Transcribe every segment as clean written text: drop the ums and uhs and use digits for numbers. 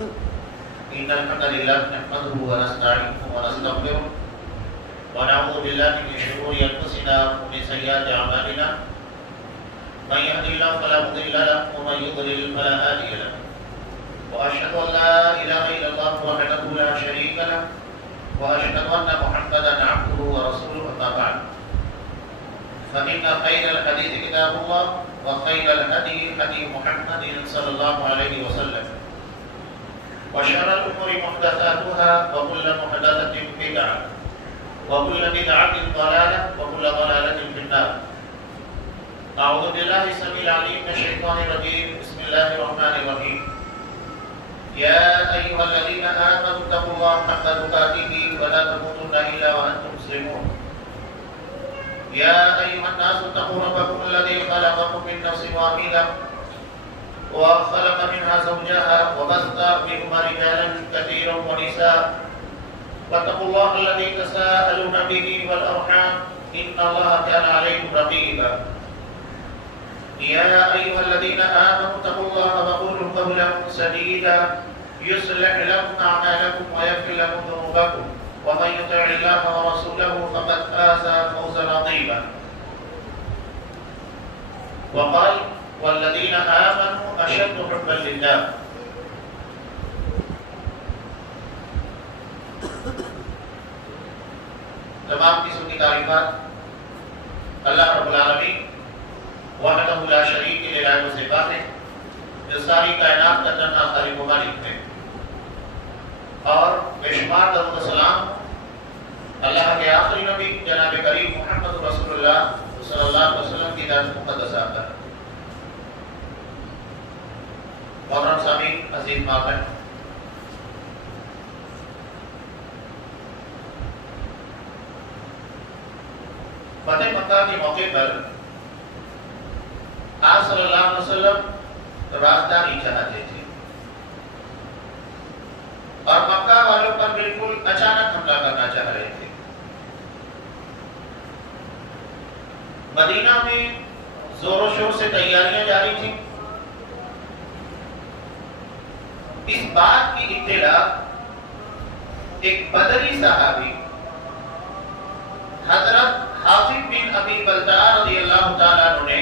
إن الحمد لله نحمده ونستعينه ونستغفره ونعوذ بالله من شرور أنفسنا ومن سيئات أعمالنا من يهد الله فلا مضل له ومن يضلل فلا هادي له وأشهد أن لا إله إلا الله وحده لا شريك له وأشهد أن محمدا عبده ورسوله أما بعد فإن خير الحديث كتاب الله وخير الهدي هدي محمد صلى الله عليه وسلم وشر الأمور محدثاتها وكل محدثة بدعة وكل بدعة ضلالة وكل ضلالة في النار. أعوذ بالله السميع العليم من الشيطان الرجيم. بسم الله الرحمن الرحيم. يا أيها الذين آمنوا اتقوا الله حق تقاته ولا تموتن إلا وأنتم مسلمون. يا أيها الناس اتقوا ربكم الذي خلقكم من نفس واحدة وخلق منها زوجها وبث منهما رجالا كثيرا ونساء واتقوا الله الذي تساءلون به والأرحام إن الله كان عليكم رقيبا. يا أيها الذين آمنوا اتقوا الله وقولوا قولا سديدا يصلح لكم أعمالكم ويغفر لكم ذنوبكم ومن يطع الله ورسوله فقد فاز فوزا عظيما. وقال والذين آمنوا أشد حبا لله. تمام قسم کی تعریفات اللہ رب العالمین وحدہ لا شریک کے لائق و صفات ہے جو ساری کائنات کا تنہا خالق و مالک ہے، اور بے شمار درود و سلام اللہ کے آخری نبی جناب کریم محمد رسول اللہ صلی اللہ علیہ وسلم کی ذات مقدسہ پر. محترم سامعین، عزیز ماں بہن، فتح مکہ کے موقع پر آپ صلی اللہ علیہ وسلم رازداری چاہتے تھے اور مکہ والوں پر بالکل اچانک حملہ کرنا چاہ رہے تھے. مدینہ میں زور و شور سے تیاریاں جاری تھیں. اس بات کی اطلاع ایک بدری صحابی حضرت حاطب بن ابی بلتعہ رضی اللہ تعالیٰ عنہ نے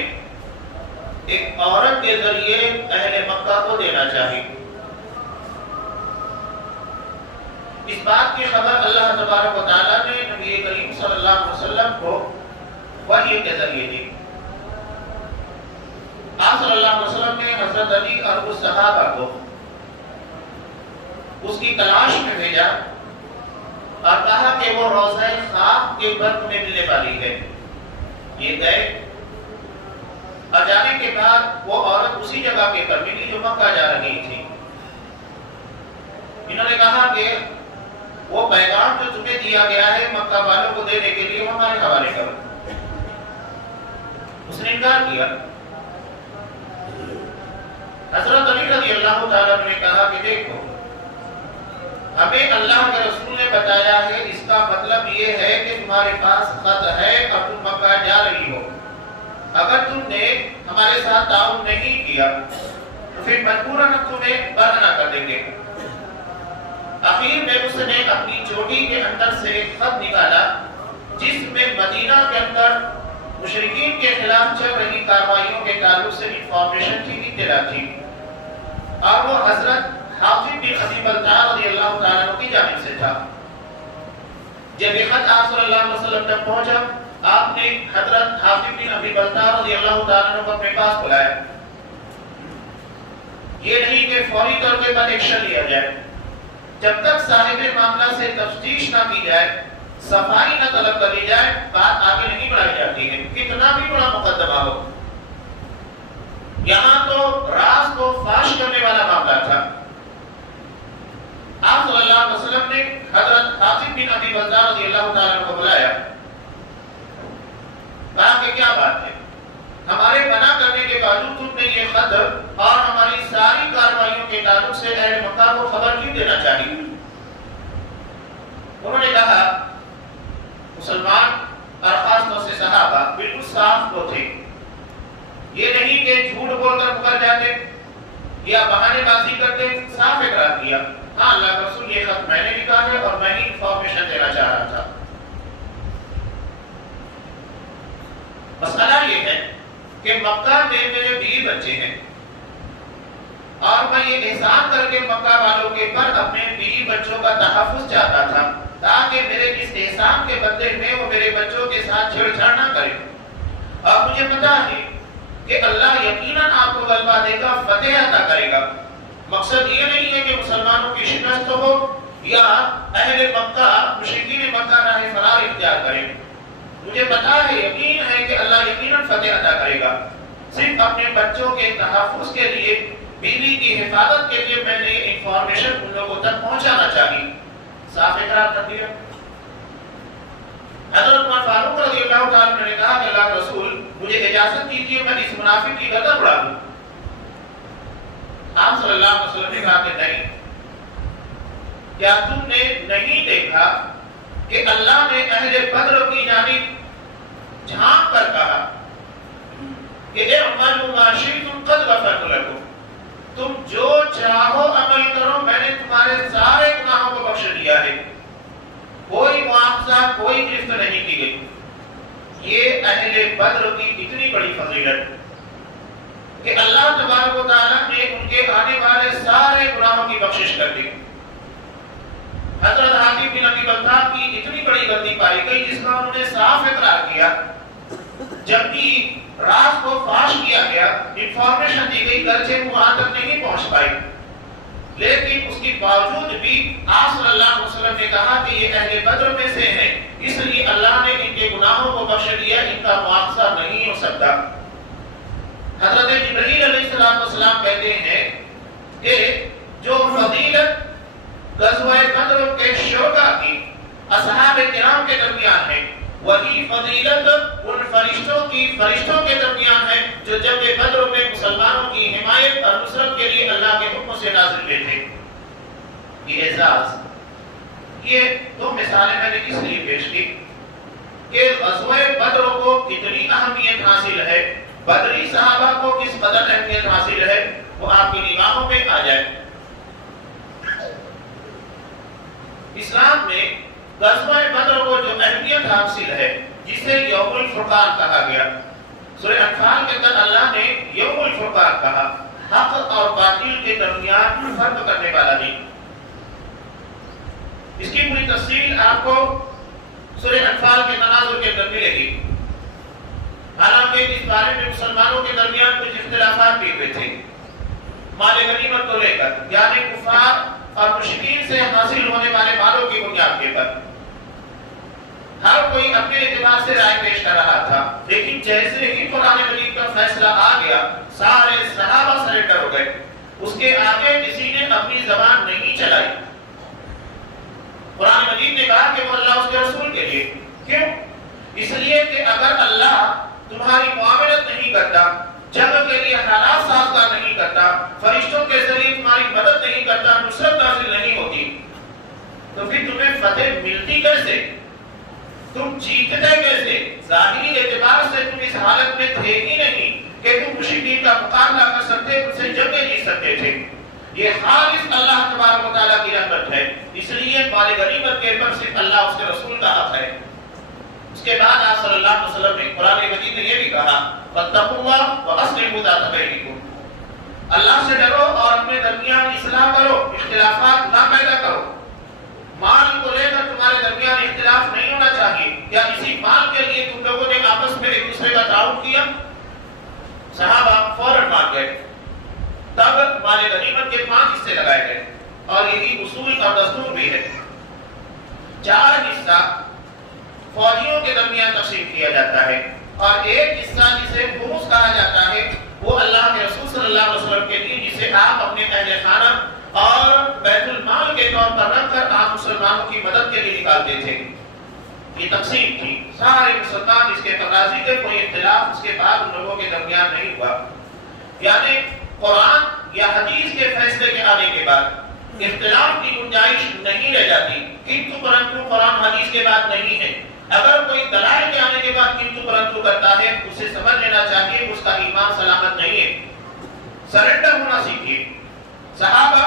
ایک عورت کے ذریعے اہل مکہ کو دینا چاہی. اس بات کی خبر اللہ تبارک و تعالیٰ نے نبی کریم صلی اللہ علیہ وسلم کو وحی کے ذریعے دی. آپ صلی اللہ علیہ وسلم نے حضرت علی اور اس صحابہ کو اس کی تلاش میں بھیجا اور کہا کہ وہ روضہ خواب کے اوپر تمہیں ملنے والی ہے. یہ گئے اور جانے کے بعد وہ عورت اسی جگہ کے پر ملی جو مکہ جا رہی تھی. انہوں نے کہا کہ وہ پیغام جو تمہیں دیا گیا ہے مکہ والوں کو دینے کے لیے ہمارے حوالے کرو. اس نے انکار کیا. حضرت علی رضی اللہ تعالیٰ نے کہا کہ دیکھو، ہمیں اللہ کے رسول نے بتایا ہے اس کا مطلب یہ ہے کہ تمہارے پاس خط ہے اور تم مکہ جا رہی ہو. اگر تم نے ہمارے ساتھ تعاون نہیں کیا تو پھر مجبوراً تمہیں برہنہ کر دیں گے. آخر میں اس نے اپنی چوٹی کے اندر سے ایک خط نکالا جس میں مدینہ کے اندر مشرکین کے خلاف چل رہی کارروائیوں کے تعلق سے انفارمیشن کی اطلاع تھی، اور وہ حضرت حاطب بن ابی بلتعہ رضی اللہ تعالیٰ عنہ کی جانب سے تھا. جب یہ خط آپ صلی اللہ علیہ وسلم تک پہنچا، آپ نے حضرت حاطب بن ابی بلتعہ رضی اللہ تعالیٰ عنہ کو اپنے پاس بلایا. یہ نہیں کہ فوری طور پہ ایکشن لیا جائے، جب تک صاحب معاملہ سے تفتیش نہ کی جائے، صفائی نہ طلب کر لی جائے، بات آگے نہیں بڑھائی جاتی ہے، کتنا بھی بڑا مقدمہ ہو. یہاں تو راز کو فاش کرنے والا معاملہ تھا. آپ صلی اللہ علیہ وسلم نے حضرت حاطب بن ابی بلتعہ رضی اللہ تعالیٰ عنہ کو بلایا. کہا کہ کیا بات ہے، ہمارے منع کرنے کے باوجود تم نے یہ خط اور ہماری ساری کارروائیوں کے تعلق سے اہل مکہ کو خبر کیوں دینا چاہیے؟ انہوں نے کہا مسلمان اور خاص طور سے صحابہ بالکل صاف تو تھے. یہ نہیں کہ جھوٹ بول کر مکر جاتے یا بہانے بازی کرتے صاف اقرار کیا ہاں اللہ کا رسول یہ خط میں نے لکھا ہے اور میں ہی انفارمیشن دینا چاہ رہا تھا. مسئلہ یہ ہے کہ مکہ میں میرے 20 بچے ہیں اور میں یہ احسان کر کے مکہ والوں کے پر اپنے 20 بچوں کا تحفظ چاہتا تھا تاکہ میرے اس احسان کے بدلے میں وہ میرے بچوں کے ساتھ چھیڑ چھاڑ نہ کرے. اور مجھے پتا ہے کہ اللہ یقیناً آپ کو غلبہ دے گا, فتح عطا کرے گا. مقصد یہ نہیں ہے کہ مسلمانوں کی شکست ہو یا اہل مکہ مشرکین مکہ راہ فرار اختیار کریں. مجھے پتا ہے, یقین ہے کہ اللہ یقیناً فتح عطا کرے گا. صرف اپنے بچوں کے تحفظ کے لیے, بیوی کی حفاظت کے لیے میں نے انفارمیشن ان لوگوں تک پہنچانا چاہیے. صاف اقرار کر دیا. حضرت عمر فاروق رضی اللہ تعالیٰ نے کہا کہ اللہ کے رسول مجھے اجازت دیجیے میں اس منافق کی گردن اڑا دوں. آپ صلی اللہ علیہ وسلم نے کہا کہ نہیں. کیا تم نے نہیں دیکھا کہ اللہ نے اہل بدر کی جانب جھانک کر کہا کہ اعملوا ما شئتم قد غفرت لكم, تم جو چاہو عمل کرو میں نے تمہارے سارے گناہوں کو بخش دیا ہے, کوئی معاوضہ کوئی گرفت نہیں کی گئی. یہ اہل بدر کی اتنی بڑی فضیلت کہ اللہ تبارک و تعالیٰ نے ان کے آنے والے سارے گناہوں کی بخشش کر دی. حضرت حاتم بن ابی بلتع کی اتنی بڑی غلطی پائی گئی جس کا انہوں نے صاف اقرار کیا. جبکہ راز کو فاش کیا گیا, انفارمیشن دی گئی, گرچہ وہ وہاں تک نہیں پہنچ پائی, لیکن اس کے باوجود بھی آپ صلی اللہ علیہ وسلم نے کہا کہ یہ اہل بدر میں سے ہیں, اس لیے اللہ نے ان کے گناہوں کو بخش دیا, ان کا معاوضہ نہیں ہو سکتا. حضرت جبرائیل علیہ السلام کہتے ہیں کہ جو فضیلت غزوہ بدر کے شہداء کی اصحاب کرام کے درمیان ہے, وہی فضیلت ان فرشتوں کے درمیان ہے جو جنگ بدر میں مسلمانوں کی حمایت اور نصرت کے لیے اللہ کے حکم سے نازل ہوئے تھے. یہ اعزاز, یہ دو مثالیں میں نے اس لیے پیش کی کہ غزوہ بدر کو کتنی اہمیت حاصل ہے, بدری صحابہ کو کس قدر اہمیت حاصل ہے, وہ آپ کی نگاہوں میں آ جائے. اسلام میں غزوہ بدر کو جو اہمیت حاصل ہے جسے یوم الفرقان کہا گیا, سورہ انفال کے اندر اللہ نے یوم الفرقان کہا, حق اور باطل کے درمیان فرق کرنے والا دن. اس کی پوری تفصیل آپ کو سورہ انفال کے تناظر کے اندر ملے گی. حالانکہ اس بارے میں مسلمانوں کے درمیان کچھ اختلافات بھی ہوئے تھے مال غنیمت کو لے کر, یعنی کفار اور مشرکین سے حاصل ہونے والے مالوں کی بنیاد کے پر. ہر کوئی اپنے اعتبار سے رائے پیش کر رہا تھا, لیکن جیسے ہی قرآن مجید کا فیصلہ آ گیا سارے صحابہ سریڈر ہو گئے. اس کے آگے کسی نے اپنی زبان نہیں چلائی. قرآن مجید نے کہا کہ وہ اللہ اس کے رسول کے لیے. کیوں؟ اس لیے کہ اگر اللہ تمہاری معاملت نہیں کرتا, جنگ کے لیے حالات سازگار نہیں کرتا, فرشتوں کے ذریعے تمہاری مدد نہیں کرتا, نصرت حاصل نہیں ہوتی, تو پھر تمہیں فتح ملتی کیسے, تم جیتتے کیسے؟ ظاہری اعتبار سے تم اس حالت میں تھے ہی نہیں کہ تم مشرکین کا مقابلہ کر سکتے, ان سے جنگیں جیت سکتے تھے. یہ خالص اللہ تبارک و تعالیٰ کی رحمت ہے, اس لیے مال غنیمت کے پر صرف اللہ اس کے رسول کا حق ہے. اس کے بعد آپ صلی اللہ علیہ وسلم نے قرآن مجید میں یہ بھی کہا واتقوا اللہ واصلحوا ذات بینکم, اللہ سے ڈرو اور اپنے درمیان اصلاح کرو, اختلافات نہ پیدا کرو. مال کو لے کر تمہارے درمیان اختلاف نہیں ہونا چاہیے. کیا اسی مال کے لیے تم لوگوں نے آپس میں ایک دوسرے کا تعاون کیا؟ صحابہ فوراً مان گئے. تب مال غنیمت کے 5 حصے لگائے گئے اور یہی اصول اور دستور بھی ہے. 4 حصہ فوجیوں کے درمیان تقسیم کیا جاتا ہے اور ایک حصہ جسے خمس کہا جاتا ہے وہ اللہ کے رسول صلی اللہ علیہ وسلم کے لیے, جسے آپ اپنے اہل خانہ اور بیت المال کے طور پر رکھ کر آپ مسلمانوں کی مدد کے لیے نکالتے تھے. یہ تقسیم تھی, سارے مسلمان اس کے تقاضی کے, کوئی اختلاف اس کے بعد ان لوگوں کے درمیان نہیں ہوا. یعنی قرآن یا حدیث کے فیصلے کے آنے کے بعد اختلاف کی گنجائش نہیں رہ جاتی, کنتو پرنتو قرآن حدیث کے بعد نہیں ہے. اگر کوئی دلائل کے آنے کے بعد کنتو پرنتو کرتا ہے اسے سمجھ لینا چاہیے اس کا ایمان سلامت نہیں ہے. سرنڈر ہونا سیکھیے. صحابہ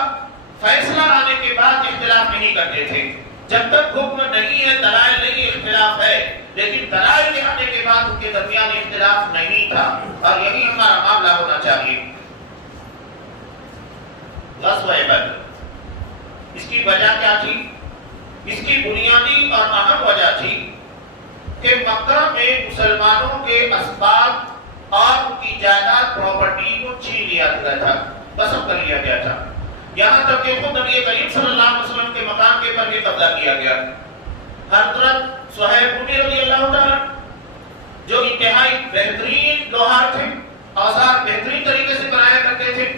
فیصلہ آنے کے بعد اختلاف نہیں کرتے تھے. جب تک حکم نہیں ہے، دلائل نہیں، اختلاف ہے، لیکن دلائل کے آنے کے بعد ان کے درمیان اختلاف نہیں تھا. اور یہی ہمارا معاملہ ہونا چاہیے. غزوہ بدر، اس کی وجہ کیا تھی؟ اس کی بنیادی اور اہم وجہ تھی کہ مکہ میں مسلمانوں کے اسباب اور ان کی جائیداد پراپرٹی کو چھین لیا گیا تھا، قسم کر لیا گیا تھا. یہاں تک کہ خود نبی کریم صلی اللہ علیہ وسلم کے مکان کے پر بھی قبضہ کیا گیا. حضرت صہیب رومی رضی اللہ تعالیٰ جو انتہائی بہترین لوہار تھے، اوزار بہترین طریقے سے بنایا کرتے تھے،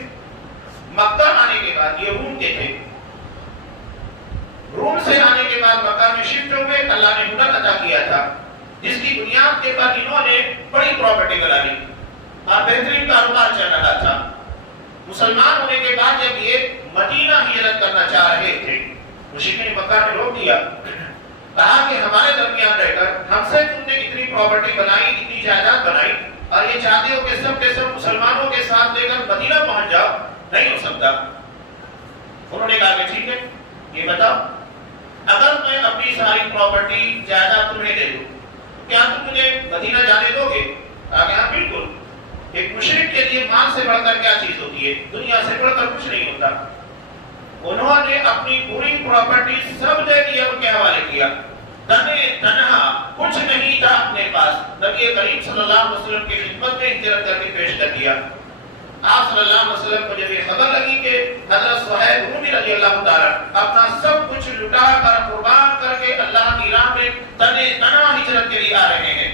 مکہ آنے کے بعد، یہ روم کے تھے، روم سے آنے کے بعد مکہ میں شفٹ ہوئے. اللہ نے ہنر عطا کیا تھا جس کی بنیاد کے پر انہوں نے بڑی پراپرٹی بنا لی اور بہترین کاروبار چل رہا تھا. مسلمان ہونے کے بعد جب یہ مدینہ ہجرت کرنا چاہ رہے تھے، مشرکین مکہ نے روک دیا، کہا کہ ہمارے درمیان رہ کر ہم سے تم نے اتنی پراپرٹی بنائی، اتنی جائیداد بنائی، اور یہ چاہتے ہو کہ سب مسلمانوں کے ساتھ لے کر مدینہ پہنچ جاؤ، نہیں ہو سکتا. انہوں نے کہا کہ ٹھیک ہے، یہ بتاؤ اگر میں اپنی ساری پراپرٹی جائیداد تمہیں دے دوں، کیا تم مجھے مدینہ جانے دو گے؟ کہا کہ ہاں بالکل. ایک مشرک کے لیے مال سے بڑھ کر کیا چیز ہوتی ہے؟ دنیا سے بڑھ کر کچھ نہیں ہوتا. انہوں نے اپنی پوری پراپرٹی سب دے دیا، ان کے حوالے کیا. تنے تنہا کچھ نہیں تھا اپنے پاس، نبی کریم صلی اللہ علیہ وسلم کی خدمت میں ہجرت کر کے پیش کر دیا. آپ صلی اللہ علیہ وسلم کو جب یہ خبر لگی کہ حضرت صہیب رومی رضی اللہ تعالیٰ اپنا سب کچھ لٹا کر قربان کر کے اللہ کی راہ میں تنے تنہا ہجرت کے لیے آ رہے ہیں،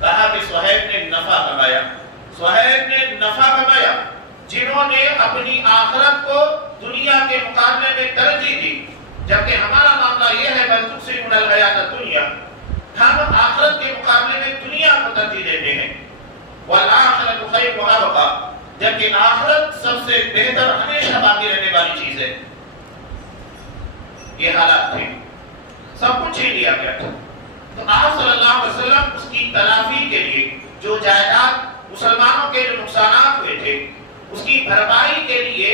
کہا کہ صہیب نے نفع کمایا. صہیب نے نفع کمایا. جنہوں نے اپنی آخرت کو دنیا کے مقابلے میں ترجیح دی، جبکہ ہمارا معاملہ یہ ہے بل تؤثرون الحیات الدنیا، ہم آخرت کے مقابلے میں دنیا کو ترجیح دیتے ہیں. والآخرۃ خیر وابقیٰ، جبکہ آخرت سب سے بہتر ہمیشہ باقی رہنے والی چیز ہے. یہ حالات تھے، سب کچھ چھین لیا گیا تھا. تو آپ صلی اللہ علیہ وسلم اس کی تلافی کے لیے جو جائیداد مسلمانوں کے جو نقصانات ہوئے تھے اس کی بھرپائی کے لیے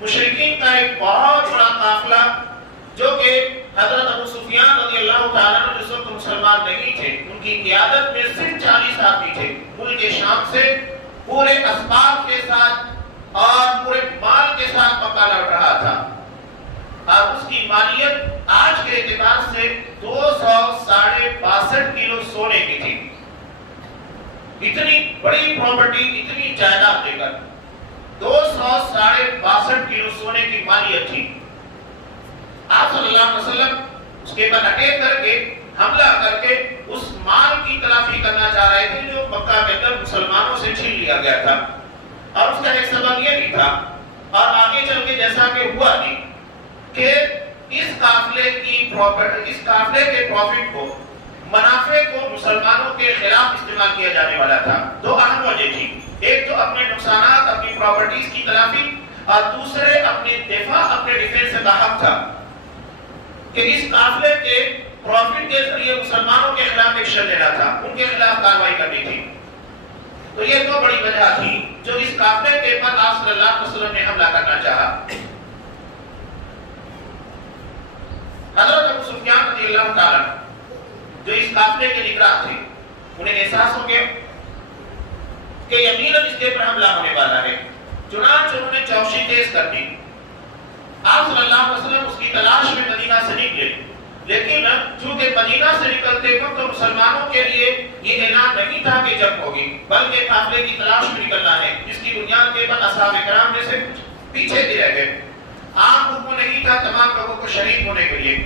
مشرکین کا ایک بہت بڑا قافلہ، جو کہ حضرت ابو سفیان رضی اللہ تعالیٰ عنہ جس وقت مسلمان نہیں تھے، ان کی قیادت میں صرف 40 آدمی تھے، ملک شام سے پورے اسباب کے ساتھ اور پورے مال کے ساتھ مکہ لوٹ رہا تھا. اور اس کی مالیت آج کے اعتبار سے 262 کلو سونے کی تھی. اتنی بڑی پراپرٹی، اتنی جائیداد لے کر 262 کلو سونے کی مالیت تھی. آپ صلی اللہ علیہ وسلم اس کے بعد اٹیک کر کے، حملہ کر کے اس مال کی تلافی کرنا چاہ رہے تھے جو مکہ کے اندر مسلمانوں سے چھین لیا گیا تھا. اور اس کا ایک سبب یہ بھی تھا، اور آگے چل کے جیسا کہ ہوا نہیں، کہ اس قافلے کی پراپرٹی، اس قافلے کے پروفٹ کو، منافع کو مسلمانوں کے خلاف استعمال کیا جانے والا تھا. دو اہم وجہ تھی، ایک تو اپنے نقصانات، اپنی پراپرٹیز کی تلافی، اور دوسرے اپنے دفاع، اپنے ڈیفنس کا حق تھا کہ اس قافلے کے پروفٹ کے ذریعے مسلمانوں کے خلاف ایکشن لینا تھا، ان کے خلاف کارروائی کرنی تھی. تو یہ دو بڑی وجہ تھی جو اس قافلے کے پر آپ صلی اللہ علیہ وسلم نے حملہ کرنا چاہا. حضرت ابو سفیان رضی اللہ تعالیٰ جو اس قافلے کے نگراں تھے، انہیں احساس ہو گیا کہ یقیناً اس کے پر حملہ ہونے والا ہے. چنانچہ انہوں نے چوکسی تیز کر دی. آپ صلی اللہ علیہ وسلم اس کی تلاش میں مدینہ سے نکلے، لیکن چونکہ مدینہ سے نکلتے وقت مسلمانوں کے لیے یہ اعلان نہیں تھا کہ جنگ ہوگی، بلکہ قافلے کی تلاش میں نکلنا ہے، جس کی بنیاد کے پر اصحاب کرام میں سے پیچھے بھی رہ گئے. عام حکم نہیں تھا تمام لوگوں کو شریک ہونے کے لیے،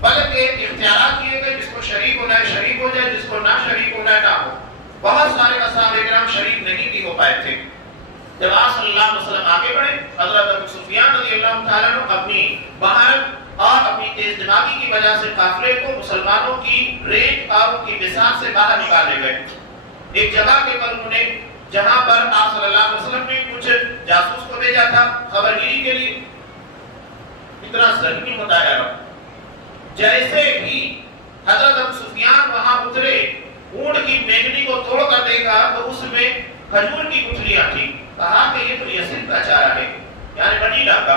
بلکہ اختیارات کیے گئے، جس کو شریک ہونا ہے شریک ہو جائے، جس کو نہ شریک ہونا ہے نہ ہو. بہت سارے اصحاب کرام شریک نہیں بھی ہو پائے تھے. جب آپ صلی اللہ علیہ وسلم آگے بڑھے، حضرت ابو سفیان رضی اللہ تعالیٰ عنہ اپنی مہارت اور اپنی تیز دماغی کی وجہ سے قافلے کو مسلمانوں کی رینج اور ان کی بساط سے باہر نکالے گئے. ایک جگہ کے پر انہوں نے، جہاں پر آپ صلی اللہ علیہ وسلم نے کچھ جاسوس کو بھیجا تھا خبرگیری کے لیے، اتنا ذہین بتایا رہا. جیسے ہی حضرت ابو سفیان وہاں اترے، اونٹ کی مینگنی کو توڑ کر دیکھا تو اس میں کھجور کی گٹھلیاں تھیں. کہا کہ یہ تو یسرب کا چارہ ہے. یعنی مدینہ کا۔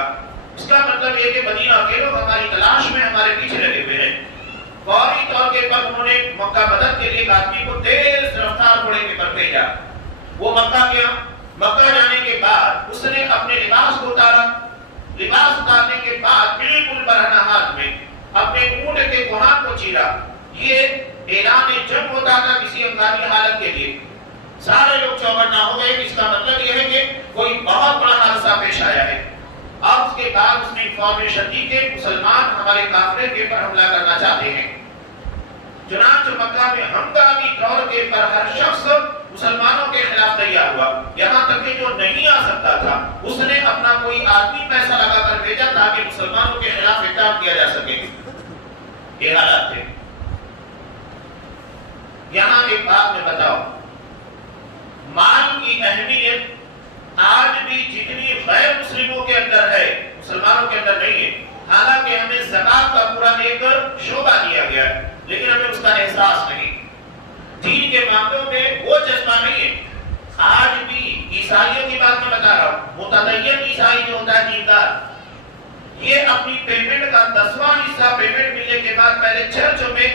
اس کا مطلب یہ کہ مدینہ کے لوگ ہماری تلاش میں ہمارے پیچھے لگے ہوئے ہیں۔ فوری طور کے پر انہوں نے مکہ مدد کے لیے ایک آدمی کو تیز رفتار گھوڑے کے پر بھیجا۔ وہ مکہ گیا، مکہ جانے کے بعد اس نے اپنے لباس کو اتارا، لباس اتارنے کے بعد بالکل برہنہ ہاتھ میں اپنے اونٹ کے کوہان کو چیرا۔ یہ اعلان جنگ ہوتا تھا کسی افغانی حالت کے لیے۔ سارے لوگ چوکنا ہو گئے، اس کا مطلب یہ ہے کہ کوئی بہت بڑا حادثہ پیش آیا ہے۔ اب اس کے بعد اس نے انفارمیشن دی کہ مسلمان ہمارے قافلے کے پر حملہ کرنا چاہتے ہیں۔ چنانچہ مکہ میں ہنگامی طور کے پر ہر شخص مسلمانوں کے خلاف تیار ہوا، یہاں تک کہ جو نہیں آ سکتا تھا اس نے اپنا کوئی آدمی پیسہ لگا کر بھیجا تاکہ مسلمانوں کے خلاف اقدام کیا جا سکے۔ یہ حالات تھے۔ یہاں ایک بات میں بتاؤ، مال کی اہمیت آج بھی جتنی غیر مسلموں کے اندر ہے مسلمانوں کے اندر نہیں ہے۔ حالانکہ ہمیں زکات کا پورا ایک شعبہ دیا گیا ہے لیکن ہمیں اس کا احساس نہیں۔ دین کے معاملوں میں وہ جذبہ نہیں ہے۔ آج بھی عیسائیوں کی بات میں بتا رہا ہوں، متدین عیسائی جو ہوتا ہے دیندار، یہ اپنی پیمنٹ کا 10واں حصہ پیمنٹ ملنے کے بعد پہلے چرچ میں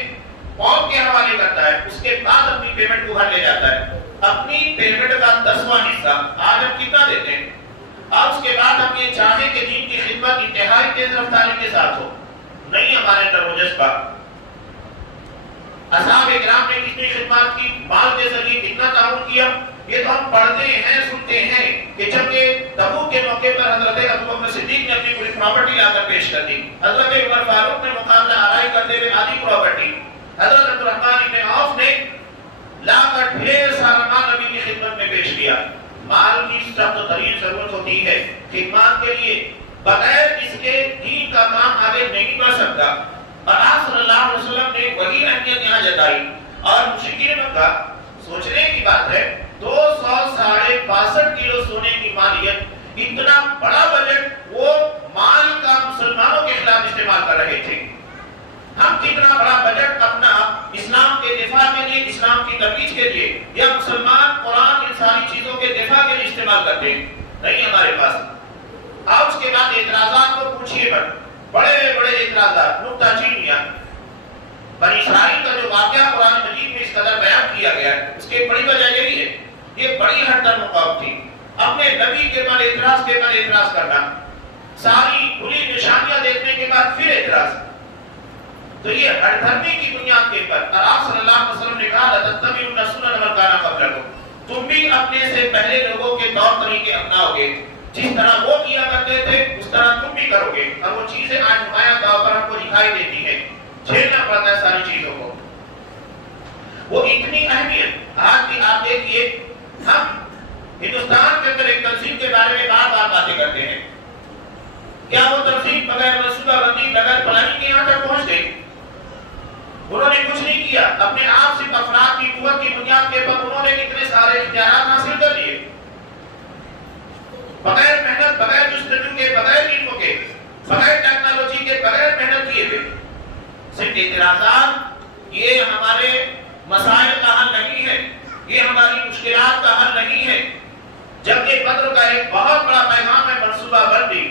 قوم کے حوالے کرتا ہے، اس کے بعد اپنی پیمنٹ کو گھر لے جاتا ہے۔ اپنی پیمنٹ کا 10واں حصہ آج ہم کتنا دیتے ہیں؟ اور اس کے بعد ہم یہ چاہیں کہ دین کی خدمت انتہائی تیز رفتاری کے ساتھ ہو، نہیں ہمارے اندر وہ جذبہ۔ اصحاب کرام نے کتنی خدمات کی، مال کے ذریعے کتنا تعاون کیا، یہ تو ہم پڑھتے ہیں سنتے ہیں کہ جب کہ تبوک کے موقع پر حضرت ابوبکر صدیق نے اپنی پوری پراپرٹی لا کر پیش کر دی، حضرت عمر فاروق نے مقابلہ آرائی کرتے ہوئے آدھی پراپرٹی، حضرت عبدالرحمن بن عوف نے لا کر ڈھیر سارا مال نبی کی خدمت میں پیش کیا۔ مال کی سخت ترین ضرورت ہوتی ہے خدمات کے لیے، بغیر اس کے دین کا کام آگے نہیں بڑھ سکتا۔ اور آپ صلی اللہ علیہ وسلم نے وہی اہمیت یہاں جتائی۔ اور مشرکین مکہ، سوچنے کی بات ہے 262 کلو سونے کی مالیت، اتنا بڑا بجٹ وہ مال کا مسلمانوں کے خلاف استعمال کر رہے تھے۔ ہم کتنا بڑا بجٹ اپنا اسلام کے دفاع کے لیے، اسلام کی ترویج کے لیے یا مسلمان قرآن ان ساری چیزوں کے دفاع کے لیے استعمال کرتے ہیں؟ نہیں ہمارے پاس۔ اب اس کے بعد اعتراضات کو پوچھئے بڑے بڑے اعتراضات، نکتہ چینیاں۔ بنی اسرائیل کا جو واقعہ قرآن مجید میں اس قدر بیان کیا گیا ہے، اس کی بڑی وجہ یہی ہے، یہ بڑی حد تک مقابل تھی۔ اپنے نبی کے پر اعتراض کے پر اعتراض کرنا، ساری کھلی نشانیاں دیکھنے کے بعد پھر اعتراض۔ تو یہ ہر دھرمی کی بنیاد کے پر، اور آپ صلی اللہ علیہ وسلم نے کہا لَتَتَّبِعُنَّ سُنَنَ مَن كَانَ قَبْلَكُمْ، تم بھی اپنے سے پہلے لوگوں کے طور طریقے اپناؤ گے، جس طرح وہ کیا کرتے تھے اس طرح تم بھی کرو گے۔ اور وہ چیزیں آج نمایاں طور پر ہم کو دکھائی دیتی ہیں، جھیلنا پڑتا ہے ساری چیزوں کو۔ وہ اتنی اہمیت آج بھی آپ دیکھیے، ہم ہندوستان کے اندر ایک تنظیم کے بارے میں بار بار باتیں کرتے ہیں، کیا وہ تنظیم بغیر منصوبہ بندی، بغیر پلاننگ کے یہاں تک پہنچ گئی؟ انہوں نے کچھ نہیں کیا، اپنے آپ صرف افراد کی قوت کی بنیاد کے پر انہوں نے کتنے سارے اختیارات حاصل کر لیے، بغیر محنت، بغیر جستجو کے، بغیر علم کے، بغیر ٹیکنالوجی کے، بغیر محنت کیے ہوئے۔ صرف اعتراضات یہ ہمارے مسائل کا حل نہیں ہے، یہ ہماری مشکلات کا حل نہیں ہے، جبکہ بدر کا ایک بہت بڑا پیغام ہے منصوبہ بندی۔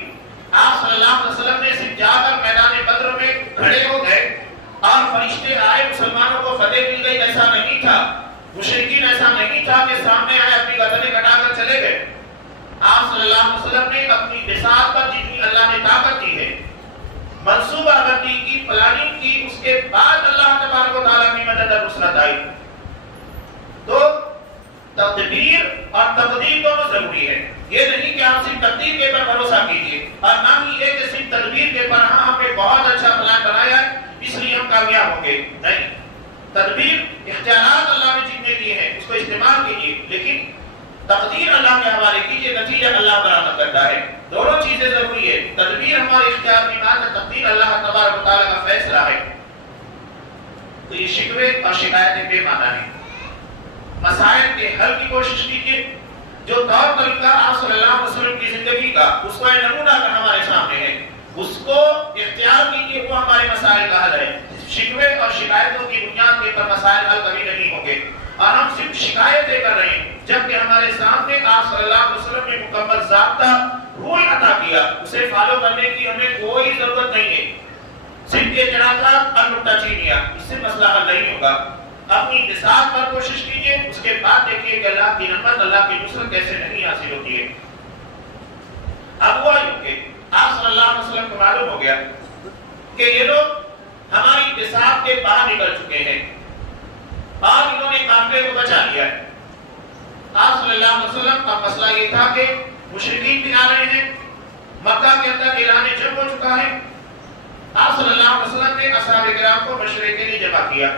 آپ صلی اللہ علیہ وسلم نے صرف جا کر میدان بدر میں کھڑے ہو گئے اور فرشتے آئے مسلمانوں کو فتح مل گئی، ایسا نہیں تھا۔ مشرکین ایسا نہیں تھا کہ سامنے آئے اپنی گردنیں کٹا کر چلے گئے۔ آپ صلی اللہ علیہ وسلم نے اپنی بساط پر جتنی اللہ نے طاقت دی ہے، منصوبہ بندی کی، پلاننگ کی، اس کے بعد اللہ تبارک و تعالیٰ کی مدد اور نصرت آئی۔ تو تدبیر اور تقدیر دونوں ضروری ہے۔ یہ نہیں کہ آپ صرف تقدیر کے پر بھروسہ کیجیے، اور نہ ہی یہ کہ صرف تدبیر کے پر ہاں ہم نے بہت اچھا پلان بنایا ہے اس لیے ہم کامیاب ہوں گے۔ نہیں، تدبیر اختیارات اللہ نے جتنے دیے ہیں اس کو استعمال کیجیے، لیکن تقدیر اللہ کے حوالے کیجیے، نتیجہ اللہ برآمد کرتا ہے۔ دونوں چیزیں ضروری ہے، تدبیر ہمارے اختیار کی بات ہے، تقدیر اللہ تبارک و تعالیٰ کا فیصلہ ہے۔ تو یہ شکوے اور شکایتیں بے معنی ہیں۔ مسائل کے حل کی کوشش کیجیے، جو طور طریقہ آپ صلی اللہ علیہ وسلم کی زندگی کا اس کا نمونہ کا ہمارے سامنے ہے، اس کو اختیار کیجیے، وہ ہمارے مسائل کا حل ہے۔ شکوے اور شکایتوں کی بنیاد کے پر مسائل حل کبھی نہیں ہوں گے، اور ہم صرف شکایتیں کر رہے ہیں، جبکہ ہمارے سامنے آپ صلی اللہ علیہ وسلم نے مکمل ضابطہ روح رسول عطا کیا اسے فالو کرنے کی ہمیں کوئی ضرورت نہیں ہے. صرف یہ جنازات اور نکتہ چینیاں اس سے مسئلہ حل نہیں ہوگا. اپنی اتساق پر کوشش کیجئے, اس کے بعد دیکھیے کہ اللہ کی نعمت اللہ کی نصرت کیسے نہیں حاصل ہوتی ہے. اب ہوا یوں کہ آپ صلی اللہ علیہ وسلم کو معلوم ہو گیا کہ یہ لوگ ہماری اتساق کے باہر نکل چکے ہیں اور انہوں نے قافلے کو بچا لیا ہے. آپ صلی اللہ علیہ وسلم کا مسئلہ یہ تھا کہ مشرکین بھی آ رہے ہیں, مکہ کے اندر اعلان جنگ ہو چکا ہے. آپ صلی اللہ علیہ وسلم نے اصحاب کرام کو مشورے کے لیے جمع کیا.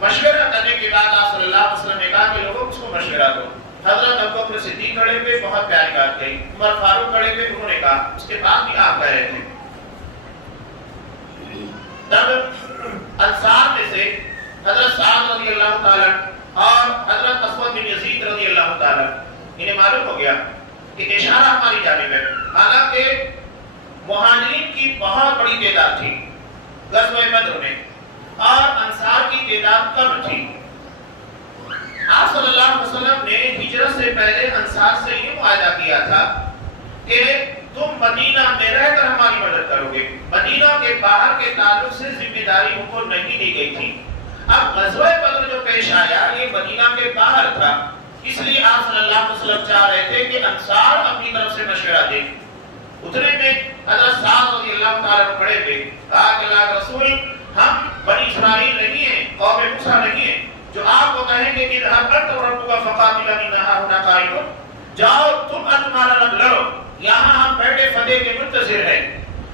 مشورہ کرنے کے بعد آپ صلی اللہ علیہ وسلم نے کہا کہ لوگوں اس کو مشورہ دو. حضرت ابوبکر صدیق کھڑے ہوئے, بہت پیاری بات کہی. عمر فاروق کھڑے ہوئے, انہوں نے کہا. اس کے بعد بھی آپ کہہ رہے تھے. تب انصار میں سے حضرت سعد رضی اللہ تعالیٰ اور حضرت اسود بن یزید رضی اللہ تعالیٰ, انہیں معلوم ہو گیا کہ اشارہ ہماری جانب ہے. حالانکہ مہاجرین کی بہت بڑی تعداد تھی غزوہ بدر میں اور انصار کی تعداد کم تھی. آپ صلی اللہ علیہ وسلم نے ہجرت سے پہلے انصار سے یہ معاہدہ کیا تھا کہ تم مدینہ میں رہ کر ہماری مدد کرو گے. مدینہ کے باہر کے تعلق سے ذمہ داری ان کو نہیں دی گئی تھی. اب غزوہ بدر جو پیش آیا یہ مدینہ کے باہر تھا, اس لیے آپ صلی اللہ علیہ وسلم چاہ رہے تھے کہ انصار اپنی طرف سے مشورہ دیں. اتنے میں حضرت سعد رضی اللہ تعالیٰ کھڑے ہوئے, کہا کہ اللہ کے رسول ہم بنی اسرائیل نہیں ہیں, قوم موسیٰ نہیں ہیں جو آپ کو کہیں گے کہ اذهب انت وربك فقاتلا انها هنا قائمون, جاؤ تم اور تمہارا رب لڑو, یہاں ہم بیٹھے فتح کے منتظر ہیں.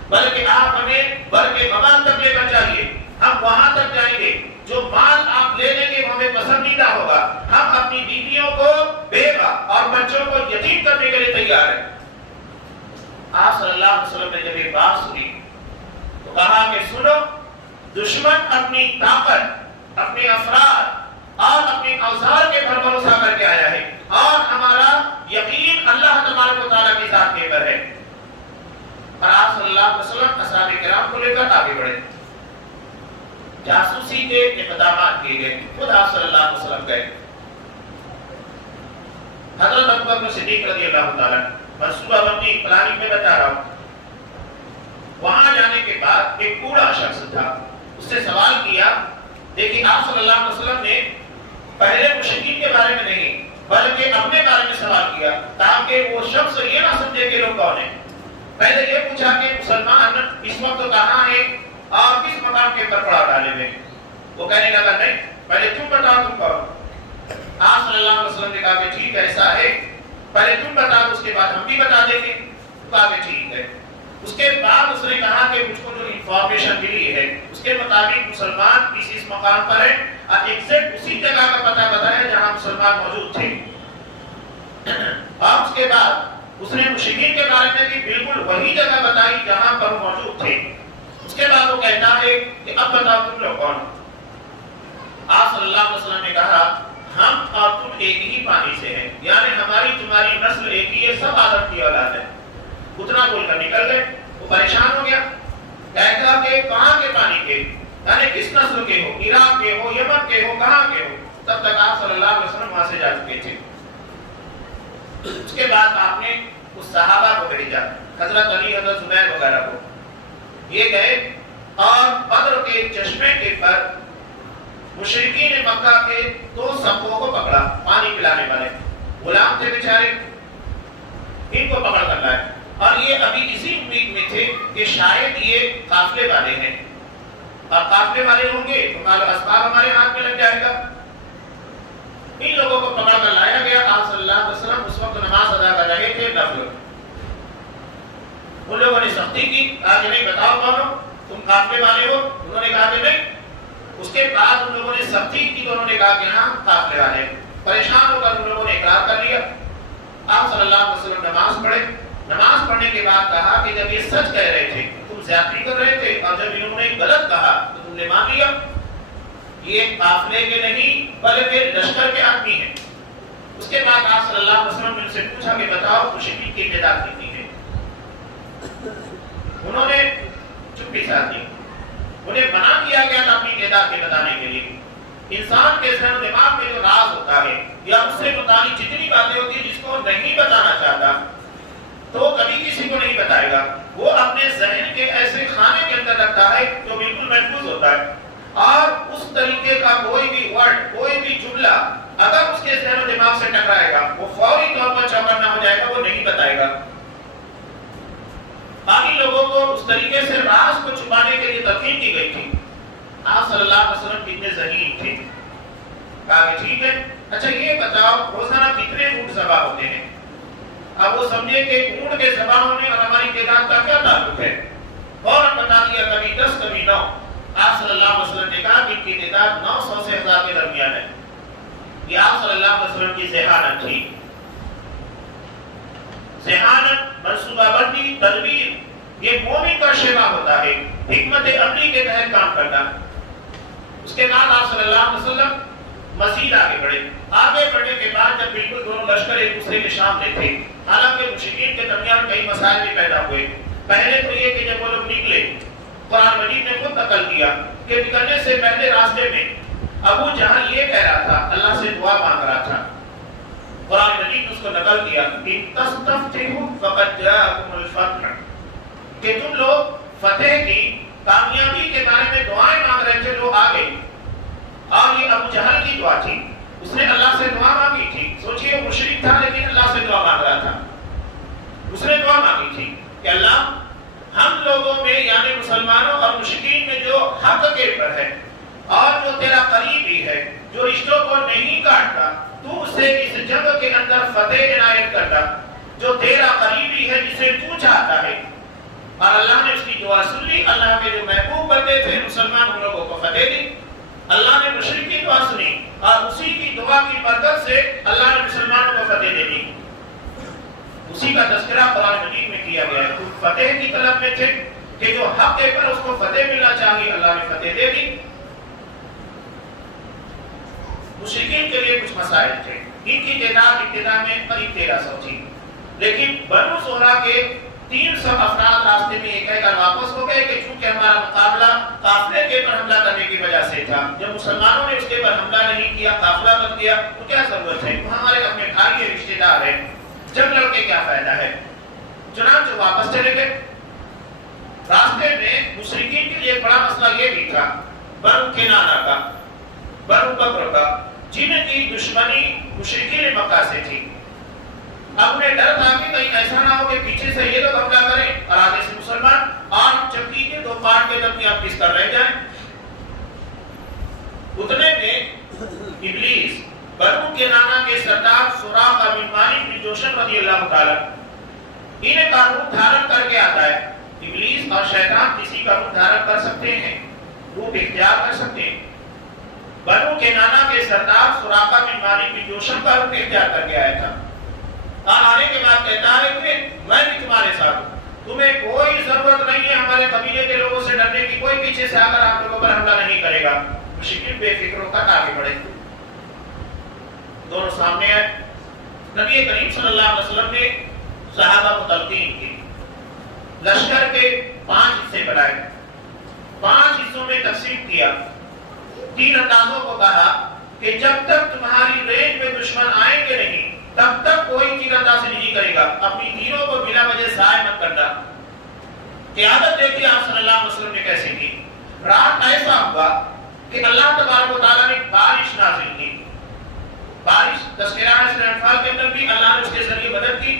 بلکہ آپ ہمیں بلکہ مال تک لے کر جائیے, ہم وہاں تک جائیں گے جو مال آپ لے لیں گے وہ ہمیں پسندیدہ ہوگا. ہم اپنی بیویوں کو بیوہ اور بچوں کو یتیم کرنے کے لیے تیار ہیں. آپ صلی اللہ علیہ وسلم نے جب یہ بات سنی تو کہا کہ سنو, دشمن اپنی طاقت, اپنے افراد اور اپنے اوزار کے پر بھروسہ کر کے آیا ہے اور ہمارا یقین اللہ تبارک و تعالیٰ کی ذات کے پر ہے. اور آپ صلی اللہ علیہ وسلم اصحاب کرام کو لے کر آگے بڑھے. جاسوسی کے اقدامات کیے گئے, خود آپ صلی اللہ علیہ وسلم گئے. حضرت ابوبکر صدیق رضی اللہ تعالیٰ, منصوبہ بندی پلاننگ میں بتا رہا ہوں. وہاں جانے کے بعد ایک بوڑھا شخص تھا, اس سے سوال کیا. دیکھیں آپ صلی اللہ علیہ وسلم نے پہلے مشرکین کے بارے میں نہیں بلکہ اپنے بارے میں سوال کیا تاکہ وہ شخص یہ نہ سمجھے کہ لوگ کون ہیں. پہلے یہ پوچھا کہ مسلمان اس وقت کہاں ہیں اور کس مقام کے اوپر پڑاؤ ڈالے ہوئے. وہ کہنے لگا نہیں, پہلے تم بتاؤ تم کون. آپ صلی اللہ علیہ وسلم نے کہا کہ ٹھیک ایسا ہے, پہلے تم بتا دو اس کے بعد ہم بھی بتا دیں گے. کہا کہ ٹھیک ہے. اس کے بعد اس نے کہا کہ مجھ کو جو انفارمیشن ملی ہے اس کے مطابق مسلمان اس مقام پر ہے اور ایگزیکٹ اسی جگہ کا پتہ بتایا جہاں مسلمان موجود تھے. اور اس کے بعد اس نے مشرکین کے بارے میں بھی بالکل وہی جگہ بتائی جہاں پر موجود تھے. اس کے بعد وہ کہتا ہے کہ اب بتاؤ تم لوگ کون. آپ صلی اللہ علیہ وسلم نے کہا ہم اور تم ایک ہی پانی سے ہیں, یعنی ہماری تمہاری نسل ایک ہی ہے, سب آدم کی اولاد ہے. اتنا بول کر نکل گئے. وہ پریشان ہو گیا, کہتا کہ کہاں کے پانی کے, یعنی کس نسل کے ہو, عراق کے ہو, یمن کے ہو, کہاں کے ہو. تب تک آپ صلی اللہ علیہ وسلم وہاں سے جا چکے تھے. اس کے بعد آپ نے اس صحابہ کو بھیجا, حضرت علی, حضرت زبیر وغیرہ کو. یہ گئے اور بدر کے چشمے کے پر مشرکین مکہ کے 2 صفوں کو پکڑا, پانی پلانے والے غلام تھے بیچارے, ان کو پکڑ کر لائے. اور یہ ابھی اسی امید میں تھے کہ شاید یہ قافلے والے ہیں اور قافلے والے ہوں گے تو مال اسباب ہمارے ہاتھ میں لگ جائے گا. ان لوگوں کو پکڑ کر لایا گیا. آپ صلی اللہ علیہ وسلم اس وقت نماز ادا کر رہے تھے نفل. ان لوگوں نے سختی کی, کہا کہ نہیں بتاؤ کون ہو, تم قافلے والے ہو. انہوں نے کہا کہ نہیں. اس کے بعد ان لوگوں نے سختی کی تو انہوں نے کہا کہ ہاں قافلے والے. پریشان ہو کر ان لوگوں نے اقرار کر لیا. آپ صلی اللہ علیہ وسلم نماز پڑھے. نماز پڑھنے کے بعد کہا کہ جب یہ سچ کہہ رہے تھے تم زیادتی کر رہے تھے, اور جب انہوں نے غلط کہا تو تم نے مان لیا. یہ قافلے کے نہیں بلکہ لشکر کے آدمی ہیں. اس کے بعد آپ صلی اللہ علیہ وسلم نے ان سے پوچھا کہ بتاؤ مشرکین کی تعداد کتنی ہے. انہوں نے چپی ساتھ دی. انہیں منع کیا گیا تھا اپنی تعداد کے بتانے کے لیے. انسان کے ذہن و دماغ میں جو راز ہوتا ہے یا اس سے متعلق جتنی باتیں ہوتی ہیں جس کو نہیں بتانا چاہتا تو کبھی کسی کو نہیں بتائے گا، وہ اپنے ذہن کے ایسے خانے کے اندر رکھتا ہے جو بالکل محفوظ ہوتا ہے، اور اس طریقے کا کوئی بھی ورڈ، کوئی بھی جملہ اگر اس کے ذہن و دماغ سے ٹکرائے گا وہ فوری طور پر چوکنا ہو جائے گا، وہ نہیں بتائے گا۔ باقی لوگوں کو اس طریقے سے راز کو چھپانے کے لیے تلقین کی گئی تھی۔ آپ صلی اللہ علیہ وسلم کتنے ذہین تھے، کہا کہ ٹھیک ہے، اچھا یہ بتاؤ روزانہ کتنے اونٹ ذبح ہوتے ہیں؟ اب وہ سمجھے کہ اونٹ کے ذبح ہونے اور ہماری تعداد کا کیا تعلق ہے، فوراً بتا دیا کبھی 10 کبھی 9۔ آپ صلی اللہ علیہ وسلم نے کہا کہ ان کی تعداد 900 سے 1000 کے درمیان ہے۔ یہ آپ صلی اللہ علیہ وسلم کی ذہانت تھی۔ ذہانت، منصوبہ بندی، تدبیر، یہ مومن کا شیوا ہوتا ہے، حکمت عملی کے تحت کام کرنا۔ اس کے بعد آپ صلی اللہ علیہ وسلم مزید آگے بڑھے۔ آگے بڑھنے کے بعد جب بالکل دونوں لشکر ایک دوسرے کے سامنے تھے، حالانکہ مشرکین کے درمیان کئی مسائل بھی پیدا ہوئے۔ پہلے تو یہ کہ جب وہ لوگ نکلے، قرآن مجید نے خود نقل کیا کہ نکلنے سے پہلے راستے میں ابو جہل یہ کہہ رہا تھا، اللہ سے دعا مانگ رہا تھا۔ قرآن مجید نے اس کو نقل کیا کہ تستفتحوا فقد جاءکم الفتح، کہ تم لوگ فتح کی، کامیابی کے بارے میں دعائیں مانگ رہے تھے، لوگ آ گئے۔ اور یہ ابو جہل کی دعا تھی، اس نے اللہ سے دعا مانگی تھی۔ سوچئے وہ مشرک تھا لیکن اللہ سے دعا مانگ رہا تھا۔ اس نے دعا مانگی تھی کہ اللہ ہم لوگوں میں یعنی مسلمانوں اور مشرکین میں جو حق کے پر ہے اور جو تیرا قریبی ہے، جو رشتوں کو نہیں کاٹتا، تو اسے اس جنگ کے اندر فتح عنایت کرتا، جو تیرا قریبی ہے جسے تو چاہتا ہے۔ اور اللہ نے اس کی دعا سن لی۔ اللہ کے جو محبوب بندے تھے مسلمان، ان لوگوں کو فتح دی۔ اللہ نے مشرک کی دعا سنی اور اسی کی دعا کی برکت سے اللہ نے مسلمانوں کو فتح دے دی۔ اسی کا تذکرہ قرآن مجید میں کیا گیا ہے۔ فتح کی طلب میں تھے کہ جو حق ہے پر اس کو فتح ملنا چاہیے، اللہ نے فتح دے دی۔ مشرکین کے لیے کچھ مسائل تھے، ان کی تعداد ابتدا میں قریب 1300 تھی، لیکن بنو زہرہ کے 300 افراد راستے میں یہ کہہ کر واپس ہو گئے کہ چونکہ ہمارا مقابلہ قافلے کے پر حملہ کرنے کی وجہ سے تھا، جب مسلمانوں نے اس کے پر حملہ نہیں کیا، قافلہ بن گیا، تو کیا ضرورت ہے، ہمارے اپنے بھائی رشتے دار ہیں، جب لڑ کے کیا فائدہ ہے۔ چنانچہ واپس چلے گئے۔ راستے میں مشرکین کے لیے بڑا مسئلہ یہ بھی تھا، بنو کنانہ کا، بنو بکر کا، جن کی دشمنی مشرکین مکہ سے تھی۔ اب انہیں ڈر تھا کہ کہیں ایسا نہ ہو کہ پیچھے سے یہ لوگ حملہ کریں اور آگے سے مسلمان، اور چکی کے دو پارٹ کے درمیان پس کر رہ جائیں۔ اتنے میں ابلیس بنو کنانہ کے سردار سراقہ بن مالک بن جوشن رضی اللہ تعالیٰ انہیں کا روپ دھارن کر کے آتا ہے۔ ابلیس اور شیطان کسی کا روپ دھارن کر سکتے ہیں، روپ اختیار کر سکتے ہیں۔ بنو کنانہ کے سردار سراقہ بن مالک بن جوشن کا روپ اختیار کر کے آیا تھا، اور آنے کے بعد کہتا ہے کہ میں بھی تمہارے ساتھ ہوں، تمہیں کوئی ضرورت نہیں ہے ہمارے قبیلے کے لوگوں سے ڈرنے کی، کوئی پیچھے سے آ کر آپ لوگوں پر حملہ نہیں کرے گا۔ مشرکین بے فکر ہو کر آگے بڑھے، دونوں سامنے آئے۔ نبی کریم صلی اللہ علیہ وسلم نے صحابہ کو تلقین کی، لشکر کے 5 حصے بنائے، 5 حصوں میں تقسیم کیا، 3 اندازوں کو کہا کہ جب تک تمہاری رینج میں دشمن آئیں گے نہیں تب تک کوئی تیر اندازی نہیں کرے گا، اپنی تیروں کو بلا وجہ ضائع مت کرنا۔ قیادت دیکھی آپ صلی اللہ علیہ وسلم نے کیسے کی۔ رات ایسا ہوا کہ اللہ تبارک و تعالیٰ نے بارش نازل کی، بارش تذکرہ ہے سورہ انفال کے اندر بھی، اللہ نے اس کے ذریعے مدد کی۔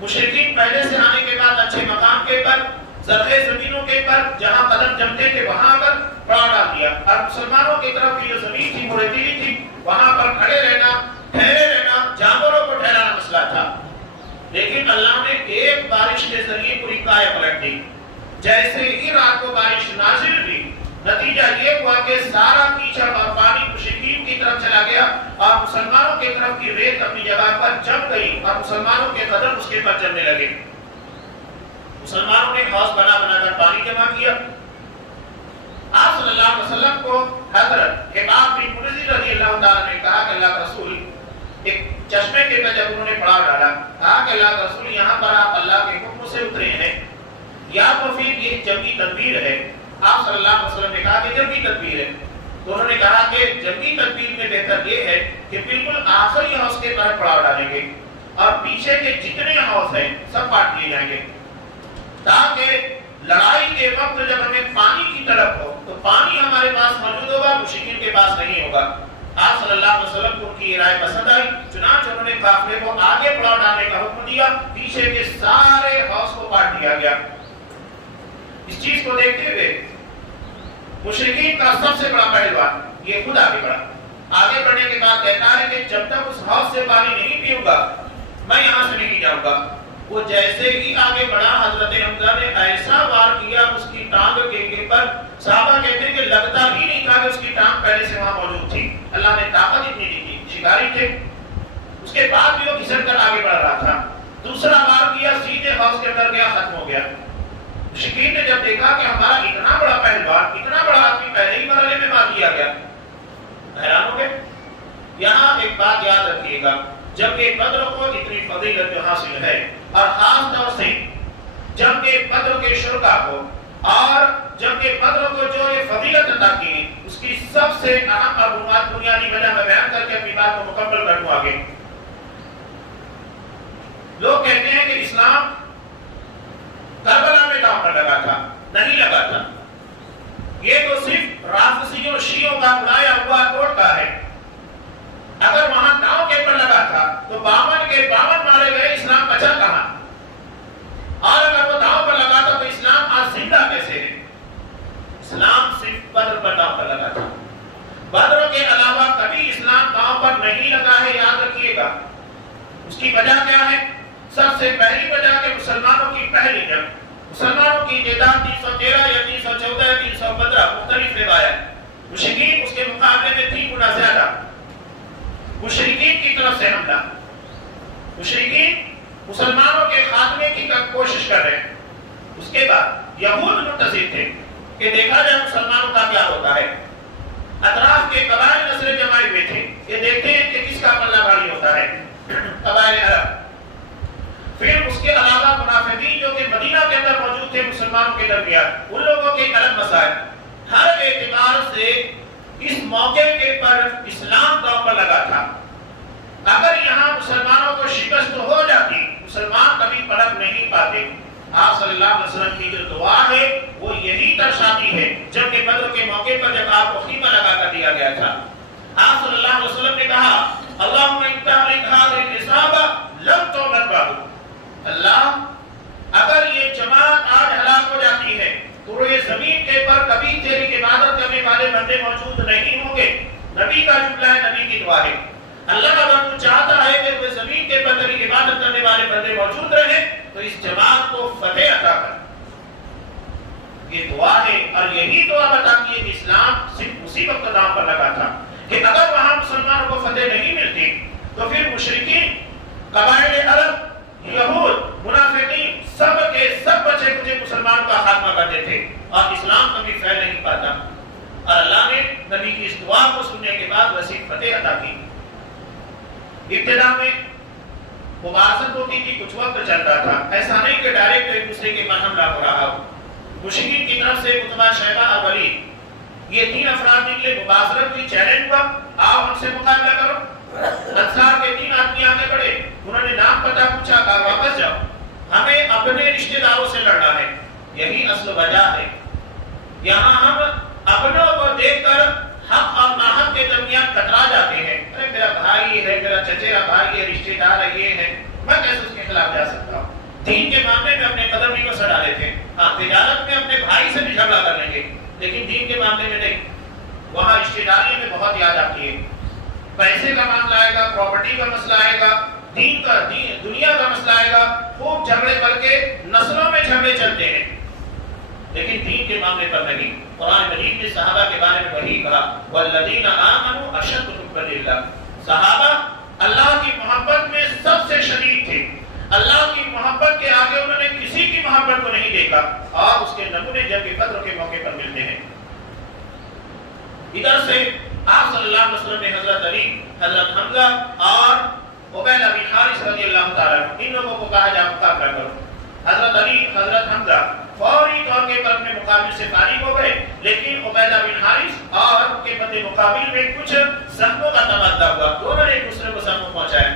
مشرکین پہلے سے آنے کے بعد اچھے مقام کے پر، زرخیز زمینوں کے پر جہاں قدم جمتے تھے وہاں پر پڑاؤ ڈال دیا، اور مسلمانوں کی طرف کی جو زمین تھی وہ ریتیلی تھی، وہاں پر کھڑے رہنا، ٹھہرے رہنا، جانوروں کو ٹھہرانا مسئلہ تھا۔ لیکن اللہ نے ایک بارش کے ذریعے پوری کائے پلٹ دی۔ جیسے ہی رات کو بارش نازل ہوئی، نتیجہ یہ ہوا کہ سارا کیچڑ اور پانی مشرکین کی طرف چلا گیا اور مسلمانوں کی طرف کی ریت اپنی جگہ پر جم گئی اور مسلمانوں کے قدم اس کے پر جمنے لگے۔ مسلمانوں نے حوض بنا بنا کر پانی جمع کیا۔ آپ صلی اللہ علیہ وسلم کو حضرت حباب بن منذر رضی اللہ تعالیٰ نے کہا کہ اللہ کا رسول، ایک چشمے کے پر جب انہوں نے پڑاؤ ڈالا، کہا کہ اللہ کا رسول یہاں پر آپ اللہ کے حکم سے اترے ہیں یا تو پھر یہ جنگی تدبیر ہے؟ آپ صلی اللہ علیہ وسلم نے کہا کہ جنگی تدبیر ہے۔ تو انہوں نے کہا کہ جنگی تدبیر میں بہتر یہ ہے کہ بالکل آخری حوض کے پر پڑاؤ ڈالیں گے، اور پیچھے کے جتنے حوض ہیں سب کاٹ لیے جائیں گے، تاکہ لڑائی کے وقت جب ہمیں پانی کی طلب ہو تو پانی ہمارے پاس موجود ہوگا، مشرکین کے پاس نہیں ہوگا۔ آپ صلی اللہ علیہ وسلم کو ان کی یہ رائے پسند آئی، چنانچہ انہوں نے قافلے کو آگے بڑھا ڈالنے کا حکم دیا، پیچھے کے سارے حوض کو کاٹ دیا گیا۔ اس چیز کو دیکھتے ہوئے مشرکین کا سب سے بڑا پہلوان یہ خود آگے بڑھا۔ آگے بڑھنے کے بعد کہتا ہے کہ جب تک اس حوض سے پانی نہیں پیوں گا میں یہاں سے نہیں جاؤں گا۔ وہ جیسے ہی آگے بڑھا حضرت حمزہ نے ایسا وار کیا اس کی ٹانگ کے پر، صحابہ کہتے ہیں کہ لگتا ہی نہیں تھا کہ اس کی ٹانگ پہلے سے وہاں موجود تھی، اللہ نے طاقت اتنی دی تھی، شکاری تھے۔ اس کے بعد بھی وہ گھسٹ کر آگے بڑھ رہا تھا، دوسرا وار کیا سیدھے حوض کے اندر گیا، ختم ہو گیا۔ مشرکین نے جب دیکھا کہ ہمارا اتنا بڑا پہلوان، اتنا بڑا آدمی پہلے ہی مرحلے میں مار دیا گیا، حیران ہو گئے۔ یہاں ایک بات یاد رکھیے گا، جب کہ بدر کو اتنی فضیلت جو حاصل ہے، اور خاص طور سے جب کہ بدر کے شرکا کو اور جب کہ بدر کو جو یہ فضیلت عطا کی، اس کی سب سے اہم اور بنیادی وجہ میں بیان کر کے اپنی بات کو مکمل کروں آگے۔ لوگ کہتے ہیں کہ اسلام کربلا میں داؤ پر لگا تھا، نہیں لگا تھا، یہ تو صرف رافضیوں شیعوں کا بنایا ہوا ٹوٹکا ہے۔ اگر وہاں داؤں کے پر لگا تھا تو 52 کے 52 مارے گئے، اسلام بچا کہاں؟ اور اگر وہ داؤں پر لگا تھا تو اسلام آج زندہ کیسے ہے؟ اسلام صرف بدر پر داؤں پر لگا تھا، بدر کے علاوہ کبھی اسلام داؤں پر نہیں لگا ہے، یاد رکھیے گا۔ اس کی وجہ کیا ہے؟ سب سے پہلی وجہ کہ مسلمانوں کی پہلی جنگ، مسلمانوں کی تعداد 313 یا 314 یا 315 مختلف روایت، مشرکین اس کے مقابلے میں 3 گنا زیادہ، مشرکین کی طرف سے حملہ، مشرکین مسلمانوں کے خاتمے کی کوشش کر رہے ہیں۔ اس کے بعد یہود منتظر تھے کہ دیکھا جائے مسلمانوں کا کیا ہوتا ہے، اطراف کے قبائل نظر جمائے ہوئے تھے، یہ دیکھتے ہیں کہ کس کا پلہ بھاری ہوتا ہے، قبائل عرب۔ پھر اس کے علاوہ منافقین جو کہ مدینہ کے اندر موجود تھے مسلمانوں کے درمیان، ان لوگوں کے الگ مسائل، ہر اعتبار سے اس موقع کے پر اسلام داؤں پر لگا تھا۔ اگر یہاں مسلمانوں کو شکست ہو جاتی، مسلمان کبھی پلٹ نہیں پاتے۔ آپ صلی اللہ علیہ وسلم کی جو دعا ہے وہ یہی درشاتی ہے، جب کہ بدر کے موقع پر جب آپ کو خیمہ لگا کر دیا گیا تھا، آپ صلی اللہ علیہ وسلم نے کہا اللہم ان تہلک هذه الإصابة لم تعبد بعد، اللہ اگر یہ جماعت آج ہلاک ہو جاتی ہے تو یہ زمین کے پر کبھی تیری عبادت کرنے والے بندے موجود نہیں ہوں گے۔ نبی کا جملہ ہے، نبی کی دعا ہے۔ اللہ اگر تو چاہتا ہے کہ وہ زمین کے پر تیری عبادت کرنے والے بندے موجود رہیں تو اس جماعت کو فتح عطا کر، یہ دعا ہے۔ اور یہی دعا بتاتی ہے کہ اسلام صرف اسی وقت داؤں پر لگا تھا کہ اگر وہاں مسلمانوں کو فتح نہیں ملتی تو پھر مشرکین، قبائل عرب، یہود، منافقین سب کے سب بچے کچے مسلمانوں کا خاتمہ کرتے تھے اور اسلام کبھی پھیل نہیں پاتا۔ اور اللہ نے نبی کی اس دعا کو سننے کے بعد وسیع فتح عطا کی۔ ابتدا میں مباحثت ہوتی تھی، کچھ وقت چلتا تھا، ایسا نہیں کہ ڈائریکٹ ایک دوسرے کے پر حملہ ہو رہا ہو۔ مشرکین کی طرف سے عتبہ، شیبہ اور ولید، یہ 3 افراد نکلے، مباحثت کی، چیلنج ہوا، آؤ ہم سے مقابلہ کرو۔ انصار کے 3 آدمی آگے بڑھے، انہوں نے نام پتہ پوچھا، کہا واپس جاؤ، ہمیں اپنے رشتہ داروں سے لڑنا ہے۔ یہی اصل وجہ ہے، یہاں ہم اپنوں کو دیکھ کر حق اور ناحق کے درمیان کترا جاتے ہیں۔ ارے میرا بھائی ہے، میرا چچیرا بھائی ہے، رشتہ دار ہے، یہ ہے، میں کیسے اس کے خلاف جا سکتا ہوں؟ دین کے معاملے میں اپنے قدم نہیں بسا ڈالے تھے، ہاں تجارت میں اپنے بھائی سے بھی جھگڑا کر لیں گے، لیکن دین کے معاملے میں نہیں۔ وہاں رشتہ داری میں بہت یاد آتی ہے، پیسے کا معاملہ آئے گا، پراپرٹی کا مسئلہ آئے گا، دین کا، دنیا کا مسئلہ آئے گا، خوب جھگڑے کر کے نسلوں میں جھگڑے چلتے ہیں، لیکن دین کے معاملے پر نہیں۔ قرآن مجید نے صحابہ کے بارے میں وہی کہا والذین آمنوا اشد حبا للہ، صحابہ اللہ کی محبت میں سب سے شدید تھے، اللہ کی محبت کے آگے انہوں نے کسی کی محبت کو نہیں دیکھا، اور اس کے نمونے جنگ بدر کے موقع پر ملتے ہیں۔ ادھر سے آپ صلی اللہ علیہ وسلم نے حضرت علی، حضرت حمزہ اور عبیدہ بن حارث رضی اللہ تعالیٰ ان لوگوں کو کہا جا مقابلہ کرو۔ حضرت علی، حضرت حمزہ فوری طور کے پر اپنے مقابل سے فارغ ہو گئے، لیکن عبیدہ بن حارث اور ان کے مد مقابل میں کچھ زخموں کا تبادلہ ہوا، دونوں نے ایک دوسرے کو زخم پہنچایا۔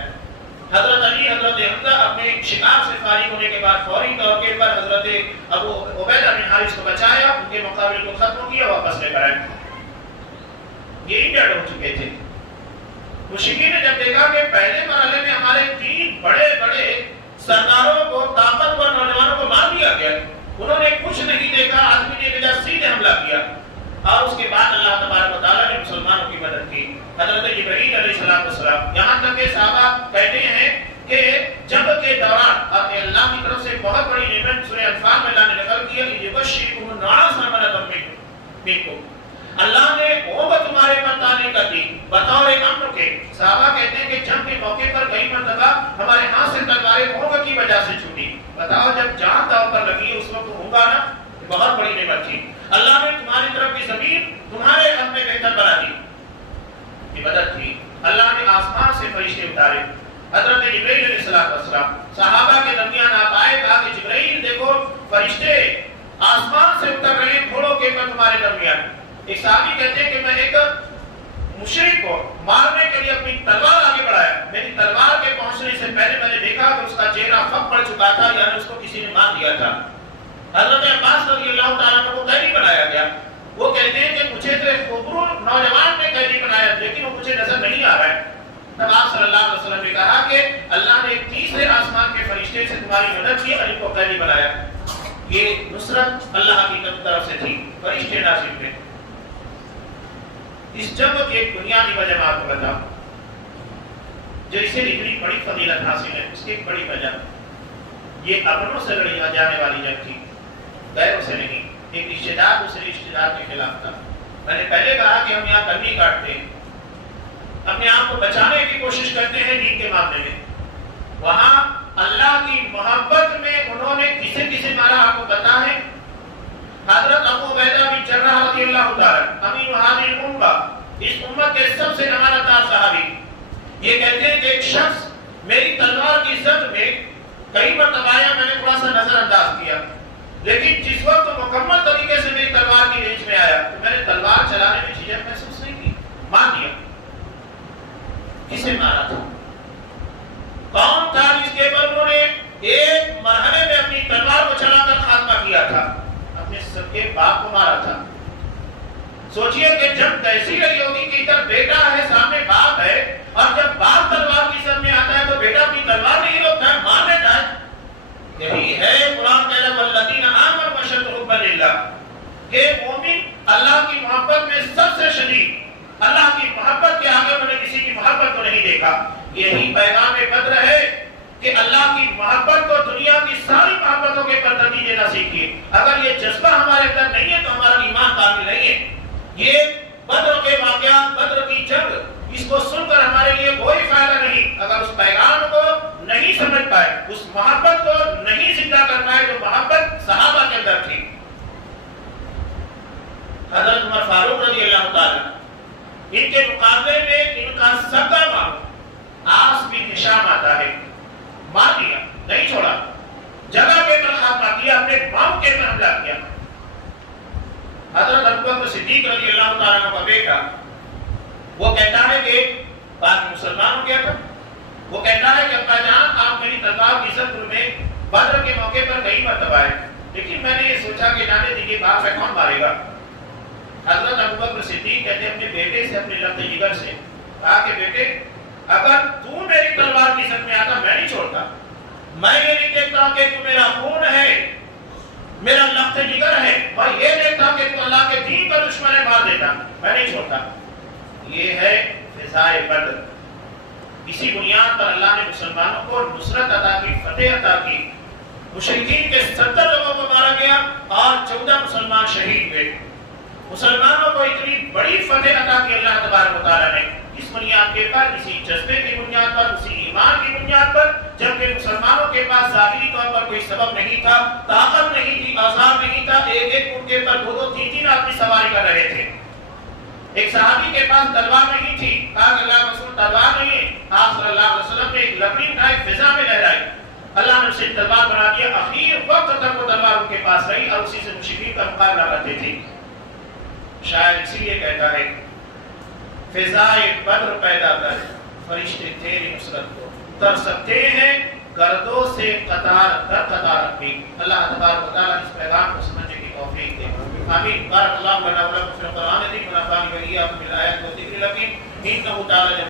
حضرت علی حضرت حمزہ اپنے شکار سے فارغ ہونے کے بعد فوری طور پر حضرت ابو عبیدہ بن حارث کو بچایا، ان کے مقابل کو ختم کیا، واپس لے کر آئے. یہ انڈیڈ ہو چکے تھے. مشرکین نے جب دیکھا کہ پہلے مرحلے میں ہمارے 3 بڑے بڑے سرداروں کو، طاقتور نوجوانوں کو مار دیا گیا، انہوں نے کچھ نہیں دیکھا، آدمی نے بجا سیدھے حملہ کیا، اور اس کے بعد اللہ تبارک و تعالیٰ نے مسلمانوں کی مدد کی. حضرت جبرائیل علیہ السلام یہاں تک کہ صحابہ کہتے ہیں کہ جنگ کے دوران اب اللہ کی طرف سے بہت بڑی نعمت سورہ انفال میں اللہ نے نقل کیا کہ یبشرکم الناس امنۃ منکم، اللہ نے وہ تمہارے پر تانے کا دی بطور امن کے. صحابہ کہتے ہیں کہ جنگ کے موقع پر کئی مرتبہ ہمارے ہاتھ سے تلواریں ہوگا کی وجہ سے چھوٹی. بتاؤ جب جان داؤ پر لگی اس وقت ہوگا نا، بہت بڑی نعمت تھی. اللہ نے تمہاری طرف کی زمین تمہارے حق میں بہتر بنا دی، یہ مدد تھی. اللہ نے آسمان سے فرشتے اتارے. حضرت جبرائیل علیہ السلام صحابہ کے درمیان آپ آئے، کہا کہ جبرائیل دیکھو فرشتے آسمان سے اتر رہے ہیں گھوڑوں کے پر تمہارے درمیان. ایک صحابی کہتے ہیں کہ میں ایک مشرک کو مارنے کے لیے اپنی تلوار آگے بڑھایا، میری تلوار کے پہنچنے سے پہلے میں نے دیکھا کہ اس کا چہرہ خم پڑ چکا تھا، یعنی اس کو کسی نے مار دیا تھا. حضرت عباس رضی اللہ تعالیٰ عنہ کو قیدی بنایا گیا. وہ کہتے ہیں کہ مجھے تو ایک خبرو نوجوان نے قیدی بنایا، لیکن وہ مجھے نظر نہیں آ رہا ہے. تب آپ صلی اللہ علیہ وسلم نے کہا کہ اللہ نے ایک تیسرے آسمان کے فرشتے سے تمہاری مدد کی اور ان کو قیدی بنایا. یہ نصرت اللہ کی طرف سے تھی، فرشتے نازل ہوئے. اس جنگ کی ایک بنیادی وجہ میں آپ کو بتاؤں جو اسے اتنی بڑی فضیلت حاصل ہے، اس کی ایک بڑی وجہ یہ اپنوں سے لڑی جانے والی جنگ تھی، غیروں سے نہیں. ایک رشتہ دار دوسرے رشتہ دار کے خلاف تھا. میں نے پہلے کہا کہ ہم یہاں کمی کاٹتے ہیں، اپنے آپ کو بچانے کی کوشش کرتے ہیں دین کے معاملے میں. وہاں اللہ کی محبت میں انہوں نے کسے کسے مارا آپ کو پتا ہے؟ حضرت ابو عبیدہ بن جراح رضی اللہ تعالی امین هذه الامه، اس امت کے سب سے امانتدار صحابی. یہ کہتے ہیں کہ ایک شخص میری تلوار کی زد میں کئی مرتبہ آیا، میں نے تھوڑا سا نظر انداز کیا، لیکن جس وقت مکمل طریقے سے میری تلوار کی رینج میں آیا تو میں نے تلوار چلانے میں جھجک محسوس نہیں کی، مار دیا. کسے مارا تھا؟ کون تھا جس کے پر انہوں نے ایک مرحلے میں اپنی تلوار کو چلا کر خاتمہ کیا تھا؟ اپنے سب کے باپ کو مارا تھا. سوچئے کہ جب کیسی رہی ہوگی کہ ادھر بیٹا ہے، سامنے باپ ہے، اور جب باپ تلوار کی سر میں آتا ہے تو بیٹا اپنی تلوار نہیں روکتا ہے، مار لیتا ہے. یہی ہے قرآن کہہ رہا ہے والذین آمنوا اشد حبا للہ، کہ مومن اللہ کی محبت میں سب سے شدید، اللہ کی محبت کے آگے میں نے کسی کی محبت کو نہیں دیکھا. یہی پیغام بدر ہے کہ اللہ کی محبت کو دنیا کی ساری محبتوں کے ترجیح دینا سیکھیے. اگر یہ جذبہ ہمارے اندر نہیں ہے تو ہمارا ایمان کامل نہیں ہے. یہ بدر کے واقعات، بدر کی جنگ، اس کو سن کر ہمارے لیے کوئی فائدہ نہیں اگر اس پیغام کو نہیں سمجھ پائے، اس محبت کو نہیں زندہ کر پائے جو محبت صحابہ کے اندر تھی. حضرت عمر فاروق رضی اللہ تعالی ان کے مقابلے میں ان کا سگا ماموں آس بن ہشام آتا ہے، مار دیا، نہیں چھوڑا، جگہ کے پر خاتمہ کیا، اپنے ماموں کے پر حملہ کیا. حضرت ابوبکر صدیق رضی اللہ تعالیٰ عنہ کا بیٹا وہ کہتا ہے کہ بعد مسلمان ہو گیا تھا، وہ کہتا ہے کہ ابا جان آپ میری تلوار کی زد میں بدر کے موقع پر کئی مرتبہ آئے، لیکن میں نے یہ سوچا کہ جانے دیجیے باپ سے کون مارے گا. حضرت ابوبکر صدیق کہتے ہیں اپنے بیٹے سے، اپنے لفظ جگر سے کہا کہ بیٹے اگر تو میری تلوار کی زد میں آتا میں نہیں چھوڑتا. میں یہ نہیں دیکھتا کہ تو میرا خون ہے، میرا لفظ جگر ہے، میں یہ دیکھتا کہ تو اللہ کے دین کا دشمن ہے، مار دیتا، میں نہیں چھوڑتا. یہ ہے فضائے بدر. اسی بنیاد پر اللہ نے مسلمانوں کو نصرت عطا کی، فتح عطا کی. مشرکین کے 70 لوگوں کو مارا گیا اور 14 مسلمان شہید ہوئے. مسلمانوں کو اتنی بڑی فتح عطا کی اللہ تبارک و تعالیٰ نے اس بنیاد کے پر، اسی جذبے کی بنیاد پر، اسی ایمان کی بنیاد پر، جبکہ مسلمانوں کے پاس ظاہری طور پر کوئی سبب نہیں تھا، طاقت نہیں تھی، اوزار نہیں تھا. ایک ایک ان کے پر 2-2 3-3 آدمی سواری کر رہے تھے. ایک صحابی کے پاس تلوار نہیں تھی، کہا کہ اللہ رسول تلوار نہیں ہے. آپ صلی اللہ علیہ وسلم نے ایک لکڑی اٹھائی، فضا میں لہرائی، اللہ نے اسے تلوار بنا دیا. اخیر وقت تک وہ تلوار ان کے پاس رہی اور اسی سے مشرکین کا مقابلہ کرتے تھے. شاید اسی لیے کہتا ہے فضائے بدر پیدا کر فرشتے تیری نصرت کو اتر سکتے ہیں گردوں سے قطار در قطار رکھی. اللہ تبارک و تعالیٰ اس پیغام کو سمجھنے کی توفیق دے. آمین. بارک اللہ لنا ولکم فی القرآن العظیم ونفعني وإياكم بالآيات والذكر الحكيم إنه تعالى